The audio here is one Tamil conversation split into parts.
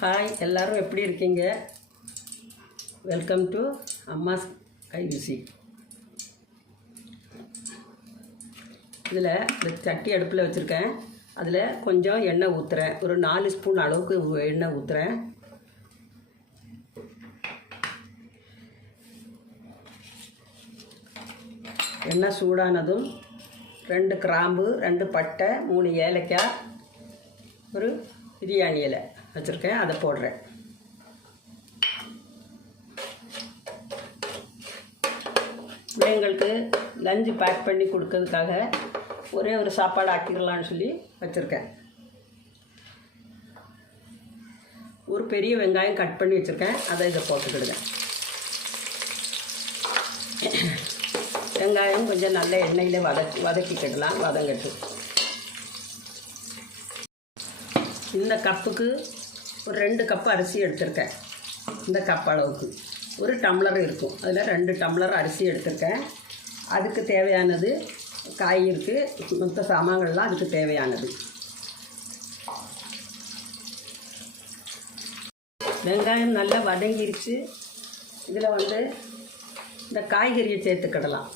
ஹாய், எல்லோரும் எப்படி இருக்கீங்க? Welcome to அம்மாஸ் Kairuchi. இதில் இந்த சட்டி அடுப்பில் வச்சுருக்கேன். அதில் கொஞ்சம் எண்ணெய் ஊற்றுறேன். ஒரு 4 ஸ்பூன் அளவுக்கு எண்ணெய் ஊற்றுறேன். எண்ணெய் சூடானதும் 2 கிராம்பு, 2 பட்டை, 3 ஏலக்காய், ஒரு பிரியாணி இலை வச்சுருக்கேன். அதை போடுறேன். பிள்ளைங்களுக்கு லஞ்சு பேக் பண்ணி கொடுக்கறதுக்காக ஒரே ஒரு சாப்பாடு ஆக்கிடலான்னு சொல்லி வச்சுருக்கேன். ஒரு பெரிய வெங்காயம் கட் பண்ணி வச்சுருக்கேன். அதை இதை போட்டுக்கிடுங்க. வெங்காயம் கொஞ்சம் நல்ல எண்ணெயில் வதக்கிக்கிடலாம். வதங்கட்டு. இந்த கப்புக்கு ஒரு 2 கப்பு அரிசி எடுத்திருக்கேன். இந்த கப் அளவுக்கு ஒரு டம்ளர் இருக்கும். அதில் 2 டம்ளர் அரிசி எடுத்திருக்கேன். அதுக்கு தேவையானது காய் இருக்குது. மொத்த சாமான்கள்லாம் அதுக்கு தேவையானது. வெங்காயம் நல்லா வதங்கிருச்சு. இதில் இந்த காய்கறியை சேர்த்துக்கிடலாம்.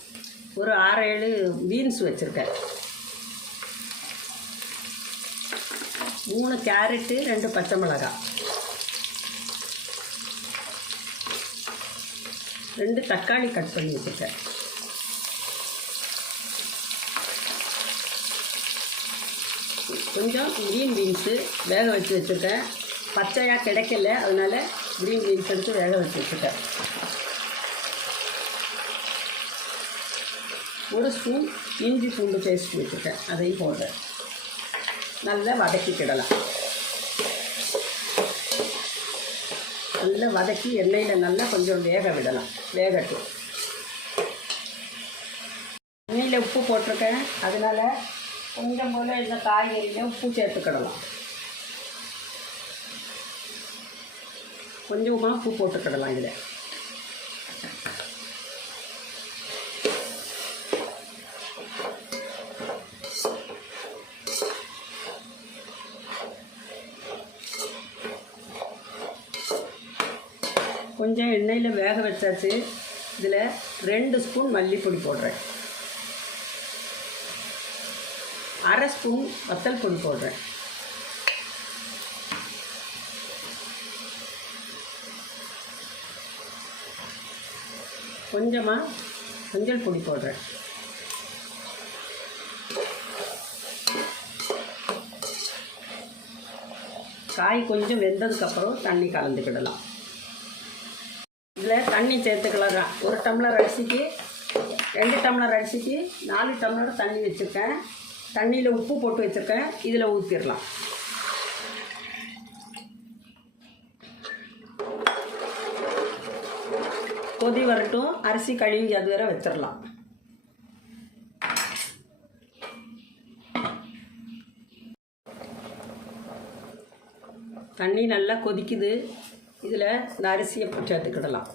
ஒரு 6-7 பீன்ஸ் வச்சுருக்கேன். 3 கேரட்டு, 2 பச்சை மிளகாய், 2 தக்காளி கட் பண்ணி வச்சுருக்கேன். கொஞ்சம் க்ரீன் பீன்ஸு வேக வச்சு வச்சுருக்கேன். பச்சையாக கிடைக்கல, அதனால் க்ரீன் பீன்ஸ் எடுத்து வேக வச்சு வச்சுருக்கேன். 1 ஸ்பூன் இஞ்சி பூண்டு பேஸ்ட் வச்சுருக்கேன். அதையும் போடுறேன். நல்லா வதக்கிக்கிடலாம். நல்லா வதக்கி எண்ணெயில் நல்லா கொஞ்சம் வேக விடலாம். வேகட்டும். எண்ணெயில் உப்பு போட்டிருக்கேன். அதனால் கொஞ்சம் போல் இந்த காய்கறியில் உப்பு சேர்த்துக்கிடலாம். கொஞ்சமாக உப்பு போட்டுக்கிடலாம். இதில் கொஞ்சம் எண்ணெயில் வேக வச்சாச்சு. இதில் 2 ஸ்பூன் மல்லிப்பொடி போடுறேன். 1/2 ஸ்பூன் வத்தல் பொடி போடுறேன். கொஞ்சமாக மஞ்சள் பொடி போடுறேன். காய் கொஞ்சம் வெந்ததுக்கப்புறம் தண்ணி கலந்துக்கிடலாம். இதில் தண்ணி சேர்த்துக்கலாம். 1 டம்ளர் அரிசிக்கு 2 டம்ளர் அரிசிக்கு 4 டம்ளர் தண்ணி வச்சுருக்கேன். தண்ணியில் உப்பு போட்டு வச்சுருக்கேன். இதில் ஊற்றிடலாம். கொதி வரட்டும். அரிசி கழுவி அது வேற வச்சிடலாம். தண்ணி நல்லா கொதிக்குது. இதில் இந்த அரிசியை சேர்த்துக்கிடலாம்.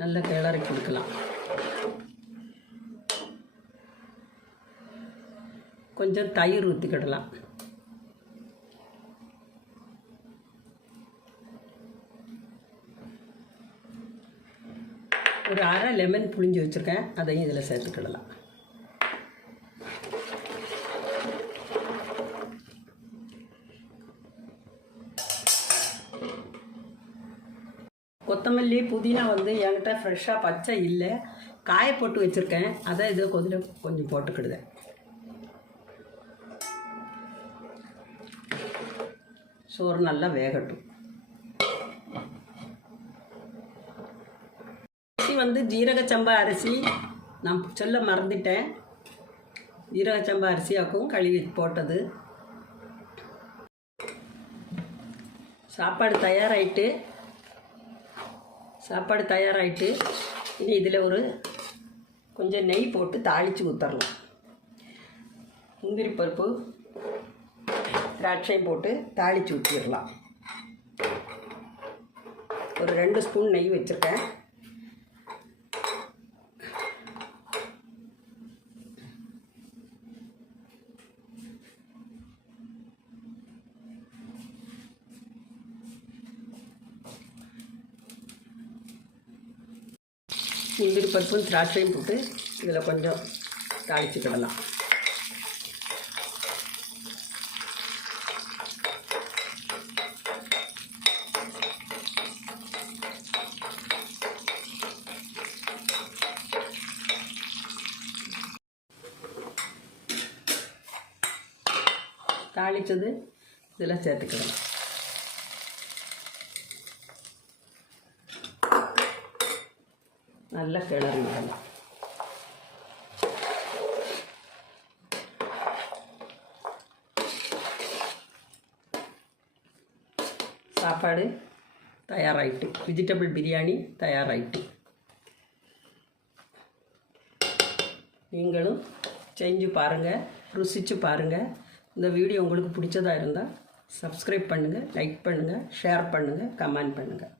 நல்லா கிளறி கொடுக்கலாம். கொஞ்சம் தயிர் ஊற்றிக்கிடலாம். ஒரு 1/2 லெமன் புழிஞ்சு வச்சுருக்கேன். அதையும் இதில் சேர்த்துக்கிடலாம். கொத்தமல்லி, புதினா என்கிட்ட ஃப்ரெஷ்ஷாக பச்சை இல்லை, காய போட்டு வச்சுருக்கேன். அதை இதை கொஞ்சம் போட்டுக்கிடுதேன். சோறு நல்லா வேகட்டும். ஜீரக சம்பா அரிசி நான் சொல்ல மறந்துட்டேன். ஜீரக சம்பா அரிசியாக்கும் கழுவி போட்டது. சாப்பாடு தயாராகிட்டு இனி இதில் கொஞ்சம் நெய் போட்டு தாளித்து ஊற்றரலாம். முந்திரி பருப்பு, திராட்சையும் போட்டு தாளித்து ஊற்றிடலாம். ஒரு 2 ஸ்பூன் நெய் வச்சுருக்கேன். முந்திரி பருப்பும் திராட்சையும் போட்டு இதில் கொஞ்சம் தாளிச்சுக்கிடலாம். தாளித்தது இதில் சேர்த்துக்கலாம். நல்லா கிளறி விடலாம். சாப்பாடு தயாராகிட்டு, வெஜிடபிள் பிரியாணி தயாராகிட்டு. நீங்களும் செஞ்சு பாருங்கள், ருசித்து பாருங்கள். இந்த வீடியோ உங்களுக்கு பிடிச்சதா இருந்தால் சப்ஸ்கிரைப் பண்ணுங்கள், லைக் பண்ணுங்கள், ஷேர் பண்ணுங்கள், கமெண்ட் பண்ணுங்கள்.